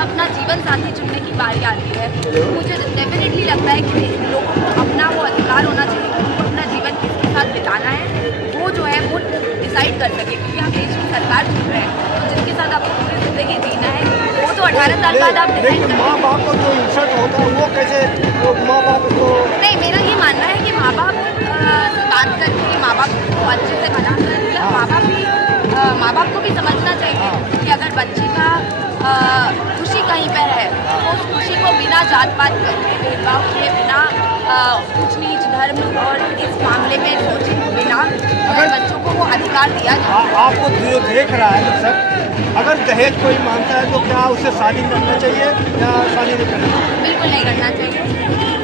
अपना जीवन साथी चुनने की बारी आती है, मुझे डेफिनेटली लगता है कि लोगों को अपना वो अधिकार होना चाहिए कि उनको अपना जीवन किसके साथ बिताना है, वो जो है वो डिसाइड कर सके। क्योंकि हम देश की सरकार चुन रहे हैं, तो जिसके साथ आपको पूरी ज़िंदगी जीना है वो तो 18 साल बाद आप डिसाइड करें। माँ बाप को जो इंसल्ट होता है वो कैसे, वो माँ बाप को नहीं, मेरा ये मानना है कि माँ बाप से बात करके माँ बाप को अच्छे से बना कर या माँ बाप को भी समझना चाहिए कि अगर बच्चे का खुशी कहीं पर है तो उस खुशी को बिना जात पात करके, भेदभाव किए बिना, ऊंच नीच धर्म और इस मामले में सोचे बिना अगर बच्चों को वो अधिकार दिया जाए। आपको जो देख रहा है सर, अगर दहेज कोई मांगता है तो क्या उससे शादी करना चाहिए या शादी नहीं करना चाहिए? बिल्कुल नहीं करना चाहिए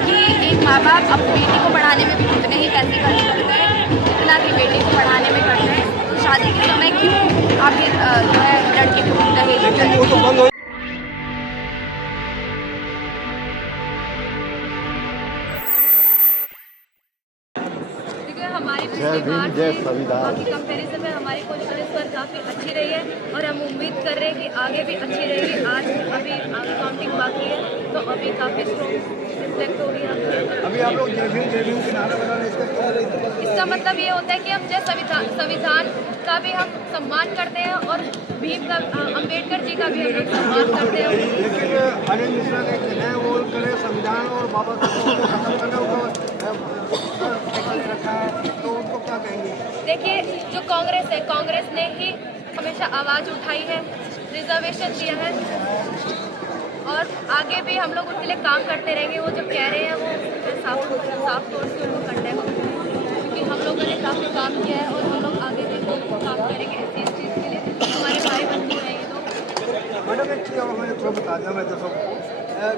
कि एक माँ बाप अपनी बेटी को पढ़ाने में भी उतने ही पैसे खर्च करते हैं जितना कि बेटी को पढ़ाने में करते हैं, तो शादी के समय क्यों आखिर जो है लड़के को दहेज लेकिन वो तो बंद हो। हमारी पिछली बार की कंपैरिजन में हमारी पोजीशन इस बार काफ़ी अच्छी रही है और हम उम्मीद कर रहे हैं कि आगे भी अच्छी रहेगी। आज अभी काउंटिंग बाकी है तो अभी काफ़ी स्ट्रॉन्ग रिफ्लेक्ट हो गया। अभी आप लोग जय भीम के नारा लगाने इसका मतलब ये होता है कि हम जैसे संविधान का भी हम सम्मान करते हैं और भीम का, अम्बेडकर जी का भी हम लोग सम्मान करते हैं। लेकिन अनिल मिश्रा ने नया वो करे संविधान और बाबा साहब को खत्म करने रखा है, तो उनको क्या कहेंगे? देखिए, जो कांग्रेस है, कांग्रेस ने ही हमेशा आवाज़ उठाई है, रिजर्वेशन दिया है और आगे भी हम लोग उनके लिए काम करते रहेंगे। वो जो कह रहे हैं वो साफ तौर से उनको कंडेम करते हैं क्योंकि हम लोगों ने काफ़ी काम किया है और हम लोग आगे भी काम करेंगे इस चीज़ के लिए। हमारे भाई बंधु हैं ये तो। मैडम एक चीज़ हमें थोड़ा बता दें, मैं दर्शकों को,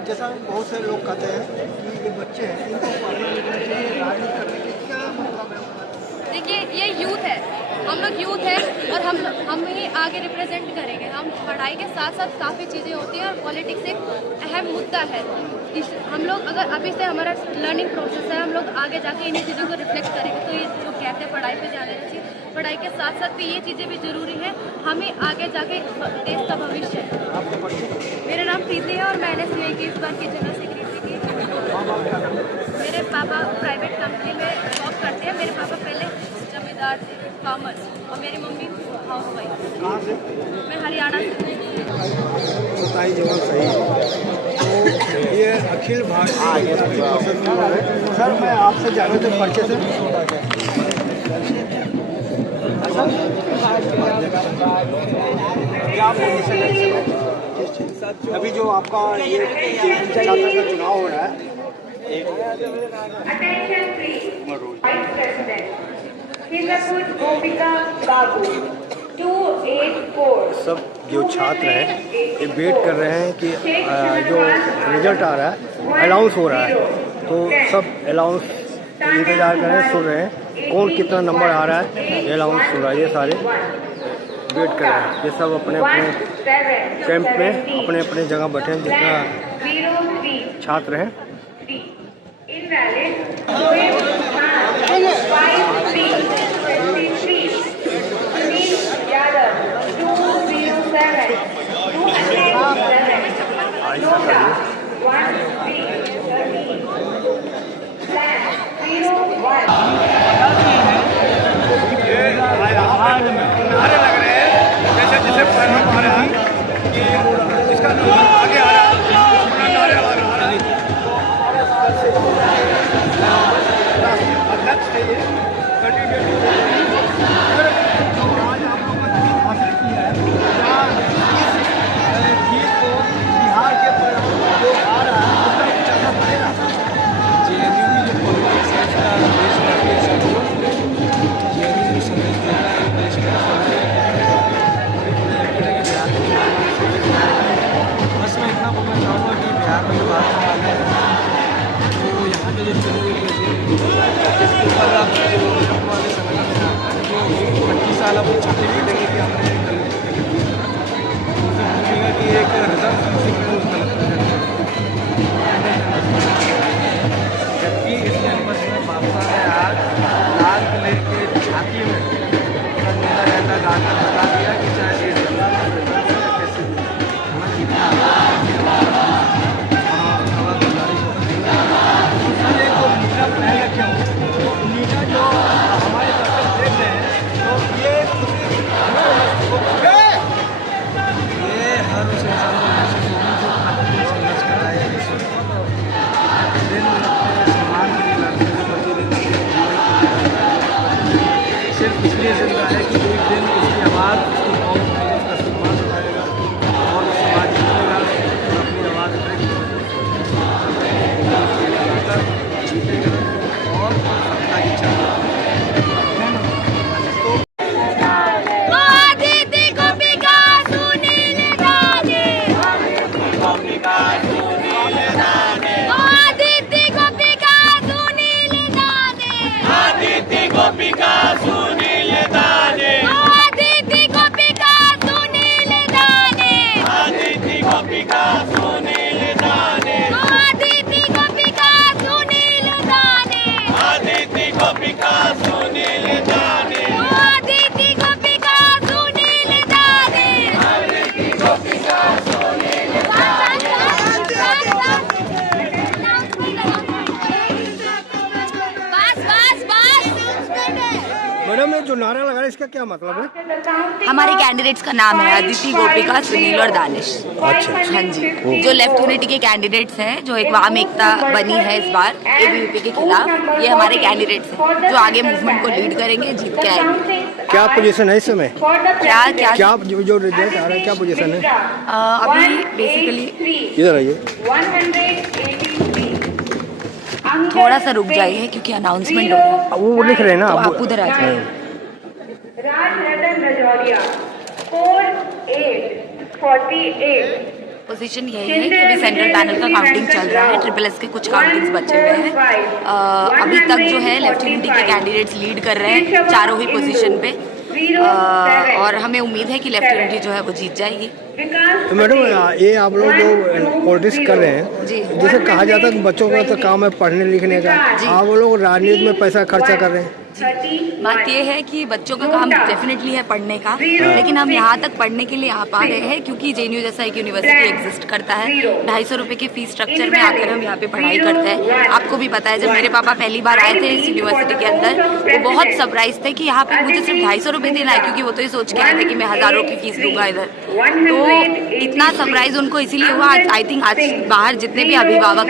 जैसा बहुत से लोग कहते हैं कि ये बच्चे हैं इनको पढ़ना लिखना चाहिए, राजनीति करने की क्या मतलब है? देखिए, ये यूथ है, हम लोग यूथ है और हम ही आगे रिप्रेजेंट करेंगे। हम पढ़ाई के साथ साथ काफ़ी चीज़ें होती हैं और पॉलिटिक्स एक अहम मुद्दा है। हम लोग अगर अभी से हमारा लर्निंग प्रोसेस है, हम लोग आगे जाके इन्हीं चीज़ों को रिफ्लेक्ट करेंगे। तो ये जो कहते हैं पढ़ाई पे ध्यान देना चाहिए, पढ़ाई के साथ साथ भी ये चीज़ें भी ज़रूरी है। हम ही आगे जाके देश का भविष्य है। मेरा नाम प्रीति है और मैंने NSUI की इस बार की जनरल सेक्रेटरी की। मेरे पापा प्राइवेट कंपनी में जॉब करते हैं। मेरे पापा पहले जमींदार थे, फार्मर्स, और मेरी मम्मी हाउस वाइफ। कहाँ से? मैं हरियाणा से। बताइए जवाब सही है। तो ये अखिल भारतीय है। सर मैं आपसे जाना था पर्चे से। क्या पोजीशन है अभी जो आपका ये छात्र का चुनाव हो रहा है? Attention please, Vice President, Hirakud Gopika Babu, 284. सब जो छात्र हैं ये वेट कर रहे हैं कि जो रिजल्ट आ रहा है, अनाउंस हो रहा है, तो सब अनाउंस इंतज़ार कर रहे हैं, सुन रहे हैं कौन कितना नंबर आ रहा है, ये अनाउंस सुन रहा है। ये सारे वेट कर रहे हैं, ये सब अपने अपने कैंप में अपने अपने जगह बैठे हैं, जितना छात्र हैं। नारे लग रहे हैं जैसे जिसे पढ़ना पा रहा है कि इसका नंबर आगे आ रहा है, नारे आ रहा है। अध्यक्ष थे ये आज आप लोगों ने जीत हासिल की है, क्या इस जीत को बिहार के परिणाम जो आ रहा है उसका कुछ असर पड़ेगा? JNU की जो पॉलिटिक्स है इसका देशव्यापी असर हुआ। JNU जो संदेश देता है देश के बस मैं इतना बोलना चाहूँगा कि बिहार में जो बात है तो यहाँ पे जो चुने हुए जिसके ऊपर आप वाले समय गोपिका सुनील दाने आदिति गोपिका सुनील दाने आदिति गोपिका सुनील दाने आदिति गोपिका सुनील दाने बस बस बस मैडम ये जो नारा लगा रहे हैं इसका क्या मतलब है? हमारे कैंडिडेट्स का नाम है अदिति, गोपिका, सुनील और दानिश। अच्छा हाँ जी, जो लेफ्ट यूनिटी के कैंडिडेट्स हैं, जो एक वाम एकता बनी है इस बार एबीवीपी के खिलाफ, ये हमारे कैंडिडेट्स हैं जो आगे मूवमेंट को लीड करेंगे, जीत के आएंगे। क्या पोजीशन है इस समय? क्या क्या क्या जो रिजल्ट आ रहा है क्या पोजीशन है? अभी बेसिकली इधर आइए। थोड़ा सा रुक जाइए क्योंकि अनाउंसमेंट हो रहा है, अब वो लिख रहे हैं ना, तो अब आप उधर आ जाइए। राजरतन रजौरिया 4848। पोजीशन यही है कि अभी सेंट्रल पैनल का काउंटिंग चल रहा है, ट्रिपल एस के कुछ काउंटिंग्स बचे हुए हैं। अभी तक जो है लेफ्ट यूनिटी के कैंडिडेट्स लीड कर रहे हैं चारों ही पोजीशन पे, और हमें उम्मीद है कि लेफ्ट यूनिटी जो है वो जीत जाएगी। तो मैडम ये आप लोग जो पॉलिटिक्स कर रहे हैं, जी। जैसे कहा जाता है कि बच्चों का तो काम है पढ़ने लिखने का, आप लोग राजनीति में पैसा खर्चा कर रहे हैं। बात यह है कि बच्चों का काम डेफिनेटली है पढ़ने का, लेकिन हम यहाँ तक पढ़ने के लिए आ पा रहे हैं क्योंकि जेएनयू जैसा एक यूनिवर्सिटी एग्जिस्ट करता है। 250 रुपए के फीस स्ट्रक्चर में आकर हम यहाँ पे पढ़ाई करते हैं। आपको भी पता है, जब मेरे पापा पहली बार आए थे इस यूनिवर्सिटी के अंदर, वो बहुत सरप्राइज थे कि यहाँ पे मुझे सिर्फ 250 रुपए देना है, क्योंकि वो तो ये सोच के आए थे कि मैं हज़ारों की फीस दूंगा इधर। तो इतना सरप्राइज उनको इसीलिए हुआ। आई थिंक आज बाहर जितने भी अभिभावक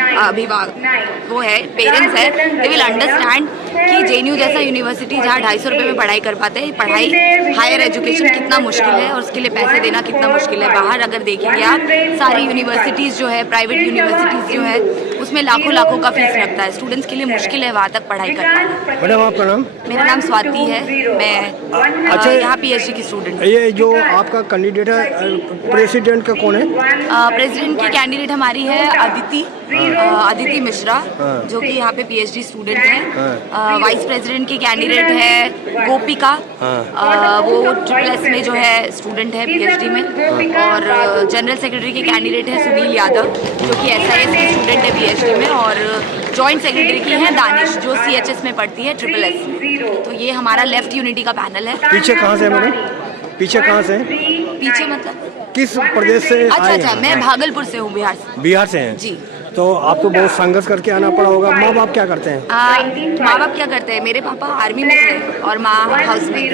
वो है, पेरेंट्स है, दे विल अंडरस्टैंड कि जेएनयू जैसा यूनिवर्सिटी जहाँ 250 रुपए में पढ़ाई कर पाते हैं, पढ़ाई हायर एजुकेशन कितना मुश्किल है और उसके लिए पैसे देना कितना मुश्किल है। बाहर अगर देखेंगे आप, सारी यूनिवर्सिटीज़ जो है, प्राइवेट यूनिवर्सिटीज़ जो है, उसमें लाखों का फीस लगता है। स्टूडेंट्स के लिए मुश्किल है वहाँ तक पढ़ाई कर पाना। मैडम आपका नाम? मेरा नाम स्वाति है, मैं अच्छा, यहाँ पीएचडी की स्टूडेंट। ये जो आपका कैंडिडेट है प्रेसिडेंट का कौन है? प्रेसिडेंट की कैंडिडेट हमारी है अदिति मिश्रा, जो कि यहाँ पे पीएचडी स्टूडेंट है। वाइस प्रेसिडेंट की कैंडिडेट है गोपिका, वो ट्रिपल एस में जो है स्टूडेंट है पीएचडी में। और जनरल सेक्रेटरी की कैंडिडेट है सुनील यादव, जो कि एसआईएस की स्टूडेंट है पीएचडी में। और जॉइंट सेक्रेटरी की है दानिश, जो सीएचएस में पढ़ती है ट्रिपल एस में। तो ये हमारा लेफ्ट यूनिटी का पैनल है। पीछे कहाँ से है मैडम? पीछे कहाँ से? पीछे मतलब किस प्रदेश से आए अच्छा, हैं? मैं भागलपुर से हूँ, बिहार से। बिहार से हैं जी। तो आपको बहुत संघर्ष करके आना पड़ा होगा। माँ बाप क्या करते हैं? माँ बाप क्या करते हैं? मेरे पापा आर्मी में थे और माँ हाउस में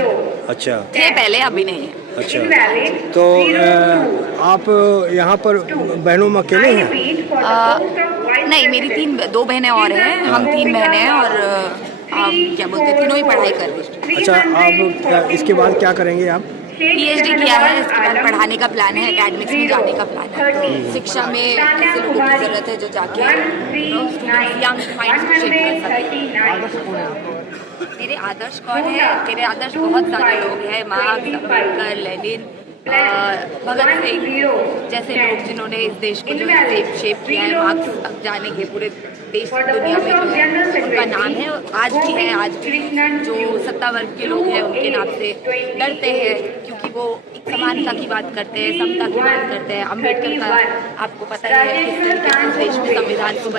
अच्छा थे पहले, अभी नहीं है। अच्छा, तो आप यहाँ पर बहनों में अकेले हैं? नहीं, मेरी दो बहनें और हैं, हम 3 बहनें हैं और क्या बोलते हैं, तीनों ही पढ़ाई कर रही हैं। अच्छा, आप इसके बाद क्या करेंगे आप? पीएचडी किया है, इसके बाद पढ़ाने का प्लान है, एकेडमिक्स में जाने का प्लान है। शिक्षा में ऐसे लोगों की जरूरत है जो जाके यंग माइंड्स को शेप कर सकें। मेरे आदर्श कौन है? मेरे आदर्श बहुत सारे लोग हैं, मार्क्स, अम्बेडकर, लेनिन, भगत सिंह जैसे लोग जिन्होंने इस देश को जो है शेप किया है। मार्क्स तक जाने के पूरे देश दुनिया में जो है उनका नाम है, आज भी है। आज भी जो सत्ता वर्ग के लोग हैं उनके नाम से डरते हैं, क्योंकि वो एक समानता की बात करते हैं, समता की बात करते हैं। अम्बेडकर का आपको पता ही है किस तरीके से देश में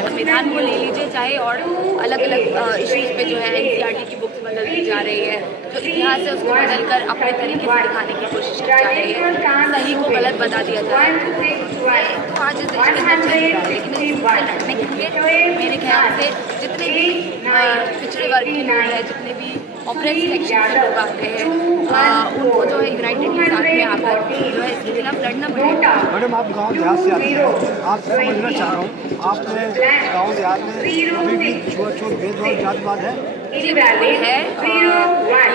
संविधान को ले लीजिए, चाहे और अलग अलग इश्यूज पे जो है एनसीईआरटी की बुक्स बदल दी जा रही है, जो इतिहास है उसको बदल कर अपने तरीके से दिखाने की कोशिश की जा रही है, सही को गलत बता दिया जा रहा है। तो आज इस देश के अंदर चल रहा है, लेकिन इससे लड़ने के लिए मेरे ख्याल से जितने भी पिछड़े वर्ग के लोग हैं, जितने भी ऑपरेट सेक्शन से लोग आते हैं, उनको जो है यूनाइटेड के साथ में आकर जो है इसके खिलाफ लड़ना पड़ेगा। मैडम आप गांव देहात से आते हैं, आपसे समझना चाह रहा हूँ, आपने गांव देहात में अभी भी छुआछूत भेदभाव जातिवाद है? जी बिल्कुल है।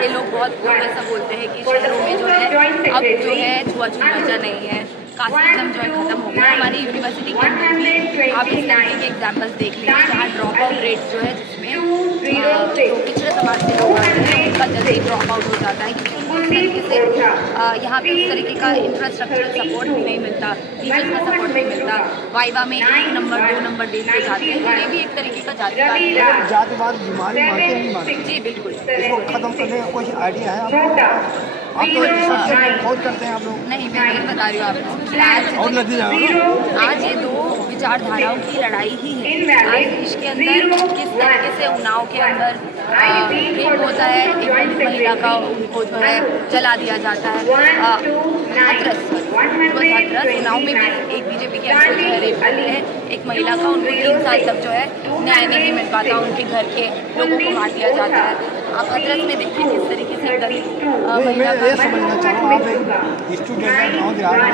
ये लोग बहुत ऐसा बोलते हैं कि शहरों में जो है अब जो है छुआछूत बचा नहीं है, कास्टिज्म जो है खत्म हो गया। हमारी यूनिवर्सिटी के अंदर भी आप इस तरीके के एग्जाम्पल्स देख लीजिए, जहाँ ड्रॉप आउट रेट्स जो है, जिसमें जो पिछड़े समाज के लोग आते हैं उनका जल्दी ड्रॉप आउट हो जाता है, क्योंकि उनको उस तरीके से यहाँ पे उस तरीके का इंफ्रास्ट्रक्चरल सपोर्ट भी नहीं मिलता, टीचर्स का सपोर्ट नहीं मिलता। वाइवा में 1 नंबर 2 नंबर दे के जाते हैं, तो ये भी एक तरीके का जातिवाद बीमारी मानते नहीं मानते? जी बिल्कुल। इसको खत्म करने का कोई आइडिया है आपको? आप तो रिसर्च खोज करते हैं आप लोग नहीं, मैं नहीं बता रही हूँ आपको। और नदी जाओ आज ये दो विचारधाराओं की लड़ाई ही है। आज देश के अंदर किस तरीके से उन्नाव के अंदर रेप होता है, एक महिला का उनको जो है जला दिया जाता है। हाथरस उन्नाव में भी एक बीजेपी के अंदर जो है रेप होते हैं, एक महिला का उनको 3 साल तक जो है न्याय नहीं मिल पाता, उनके घर के लोगों को मार दिया जाता है। आप हाथरस में देखिए किस तरीके से महिला मैं ये समझना चाह रहा हूँ, आप एक स्टूडेंट हैं, गाँव देहात में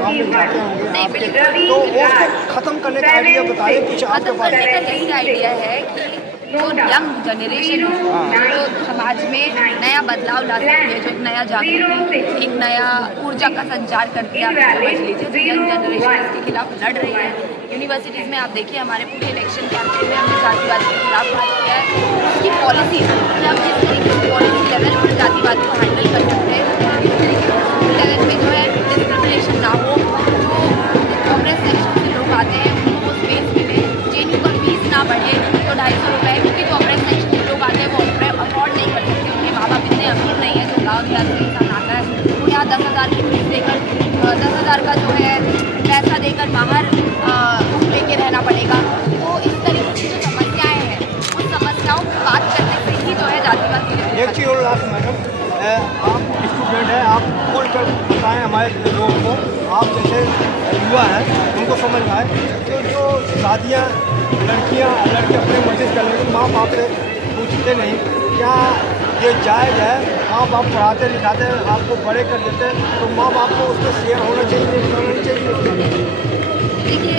आप लोग जाते होंगे नहीं, आपके, बिल्कुल। तो उसको खत्म करने का आइडिया बताइए कुछ आपके खत्म पास। करने का यही आइडिया है कि जो यंग जनरेशन है जो समाज में नया बदलाव ला सकती है, जो एक नया जागृति, एक नया ऊर्जा का संचार करती है, आप समझ लीजिए। जो यंग जनरेशन इसके खिलाफ लड़ रही है, यूनिवर्सिटीज़ में आप देखिए हमारे पूरे इलेक्शन कैंपेन में हमने जातिवाद के खिलाफ बात किया है। उसकी पॉलिसी कि हम किस तरीके से पॉलिसी लेवल पर जातिवाद को हैंडल कर सकते हैं, किस तरीके से लेवल में जो है डिस्क्रिमिनेशन ना हो, जो कांग्रेस सेक्शन से लोग आते हैं उनको स्पेस मिले, जेएनयू का फीस ना बढ़े तो 250 रुपये, क्योंकि जो कांग्रेस सेक्शन के लोग आते हैं वो अफोर्ड नहीं कर सकते, उनके माँ बाप इतने अमीर नहीं है। जो गाँव देहात से इंसान आता है वो यहाँ 10,000 की फीस देकर 10,000 का जो है पैसा देकर बाहर लेके रहना पड़ेगा। तो इस तरीके की जो समस्याएं हैं उन समस्याओं की बात करने से ही जो है जातिवाद की एक चीज़ और लास्ट मैडम, आप स्टूडेंट हैं, आप खोल कर बताएं हमारे लोगों को, आप जैसे युवा हैं उनको समझ में आए तो जो शादियाँ लड़के अपने मर्जी से कर लेते, माँ बाप से पूछते नहीं, क्या ये जायज़ है? माँ बाप पढ़ाते लिखाते हैं, आपको बड़े कर देते हैं, तो माँ बाप को उसमें शेयर होना चाहिए, होना चाहिए। देखिए,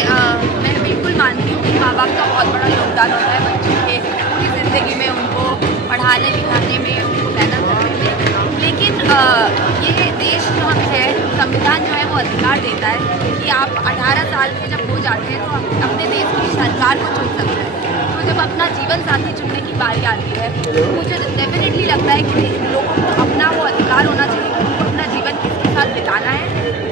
मैं बिल्कुल मानती हूँ कि माँ बाप का बहुत बड़ा योगदान होता है बच्चों के पूरी ज़िंदगी में, उनको पढ़ाने लिखाने में, उनको मेहनत करने में। लेकिन ये देश जो हमें है, संविधान जो है वो अधिकार देता है कि आप 18 साल के जब हो जाते हैं तो अपने देश की सरकार को चुन सकते हैं। तो जब अपना जीवन साथी चुनने की बारी आती है तो मुझे डेफिनेटली लगता है कि लोगों को अपना वो अधिकार होना चाहिए कि उनको अपना जीवन किसके साथ बिताना है,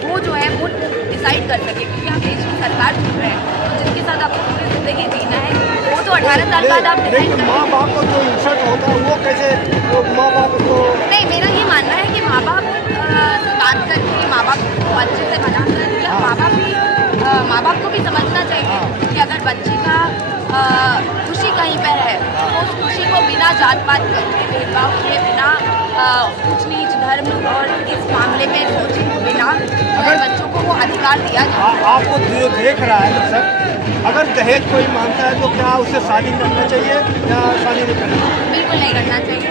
वो जो है वो डिसाइड कर सके। क्योंकि आप देश की सरकार चुन रहे हैं तो जिसके साथ आपको पूरी ज़िंदगी जीना है वो तो 18 साल बाद आप डिसाइड लेकिन माँ बाप को जो इंसल्ट होता है वो कैसे, वो माँ बाप को नहीं, मेरा ये मानना है कि माँ बाप से बात करके माँ बाप को अच्छे से बना कर, या माँ बाप को भी समझना चाहिए कि अगर बच्चे का खुशी कहीं पर है तो उस खुशी को बिना जात पात करके, भेदभाव किए बिना, ऊंच नीच धर्म और इस मामले में सोचे बिना बच्चों को वो अधिकार दिया जाए। आपको जो देख रहा है सर, अगर दहेज कोई मांगता है तो क्या उससे शादी करना चाहिए या शादी नहीं करना चाहिए? बिल्कुल नहीं करना चाहिए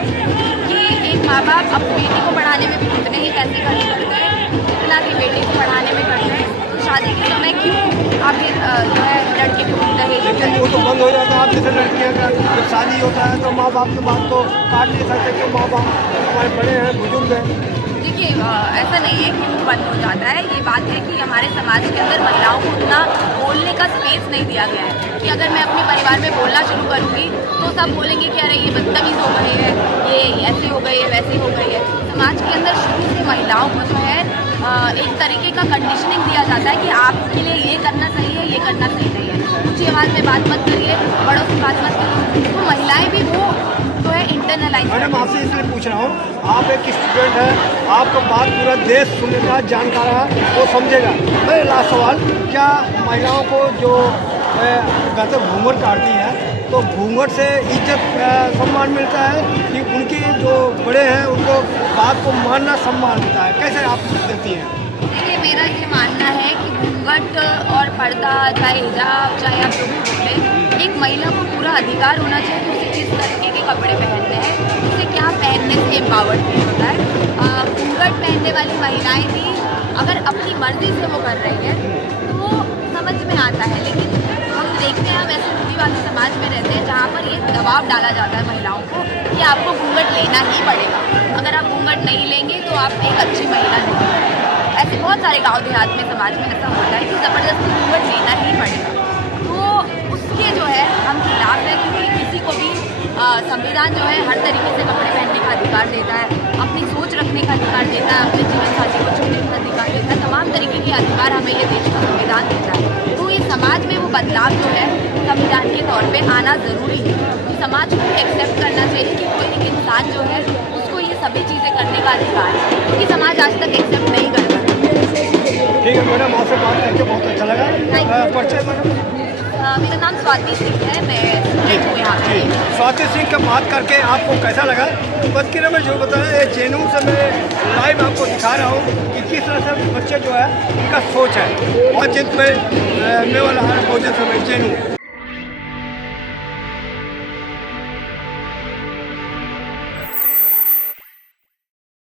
कि एक माँ बाप अपनी बेटी को पढ़ाने में भी उतने ही पैसे खर्च करते हैं जितना कि बेटी को पढ़ाने में करते हैं। तो शादी के समय क्यों आप जो है लड़के को दहेज? लेकिन वो तो बंद हो जाता है। आप जैसे लड़कियाँ का जब शादी होता है तो माँ बाप की बात तो काट नहीं सकते, क्यों? माँ बाप हमारे बड़े हैं, बुजुर्ग हैं। देखिए, ऐसा नहीं है कि वो बंद हो जाता है। ये बात है कि हमारे समाज के अंदर महिलाओं को उतना बोलने का स्पेस नहीं दिया गया है कि अगर मैं अपने परिवार में बोलना शुरू करूँगी तो सब बोलेंगे कि अरे ये बदतमीज़ हो गई है, ये ऐसे हो गई है, वैसे हो गई है। समाज के अंदर शुरू से महिलाओं को जो है एक तरीके का कंडीशनिंग दिया जाता है कि आपके लिए ये करना सही है, ये करना सही नहीं है, ऊँची आवाज़ में बात मत करिए, बड़ों से बात मत करिए। तो महिलाएँ भी वो जो है इंटरनलाइज। मैडम आपसे इसलिए पूछ रहा हूँ, आप एक स्टूडेंट हैं, आपका बात पूरा देश सुनेगा, जानकार है, वो समझेगा। मेरा लास्ट सवाल, क्या महिलाओं को जो वैसे घूंघट काटती है तो घूंघट से इज्जत सम्मान मिलता है कि उनके जो बड़े हैं उनको बात को मानना सम्मान मिलता है? कैसे आप देती हैं? देखिए, मेरा ये मानना है कि घूंघट और पर्दा, चाहे हिजाब, चाहे आप जो भी बोले, एक महिला को पूरा अधिकार होना चाहिए कि उसे किस तरीके के कपड़े पहनने हैं, उसे क्या पहनने से एम्पावर्ड फील होता है। घूंघट पहनने वाली महिलाएं भी अगर अपनी मर्जी से वो कर रही है तो समझ में आता है। लेकिन हम देखते हैं, हम ऐसे रूढ़िवादी समाज में रहते हैं जहाँ पर ये दबाव डाला जाता है महिलाओं को कि आपको घूंघट लेना ही पड़ेगा, अगर आप घूंघट नहीं लेंगे तो आप एक अच्छी महिला नहीं। ऐसे बहुत सारे गांव देहात में समाज में ऐसा होता है कि ज़बरदस्ती घूंघट लेना ही पड़ेगा। तो उसके जो है हम खिलाफ है, क्योंकि किसी को भी संविधान जो है हर तरीके से कपड़े पहनने का अधिकार देता है, अपनी सोच रखने का अधिकार देता है, अपने जीवन साथी को चुनने का अधिकार देता है, तमाम तरीके के अधिकार हमें ये देश का संविधान देता है। तो ये समाज में वो बदलाव जो है संविधान के तौर पे आना ज़रूरी है कि समाज को एक्सेप्ट करना चाहिए कि कोई एक इंसान जो है उसको ये सभी चीज़ें करने का अधिकार है, क्योंकि समाज आज तक एक्सेप्ट नहीं कर रहा। ठीक है मैडम, आपसे बात करके बहुत अच्छा लगा। परिचय मैडम? मेरा नाम स्वाति सिंह है, मैं स्टूडेंट हूँ यहाँ जी, पे। स्वाति सिंह का बात करके आपको कैसा लगा? बस की मैं जो बताया ये जेएनयू से मैं लाइव आपको दिखा रहा हूँ कि किस तरह से बच्चे जो है उनका सोच है। और जित में मैं वाला बहुजन समाज जेएनयू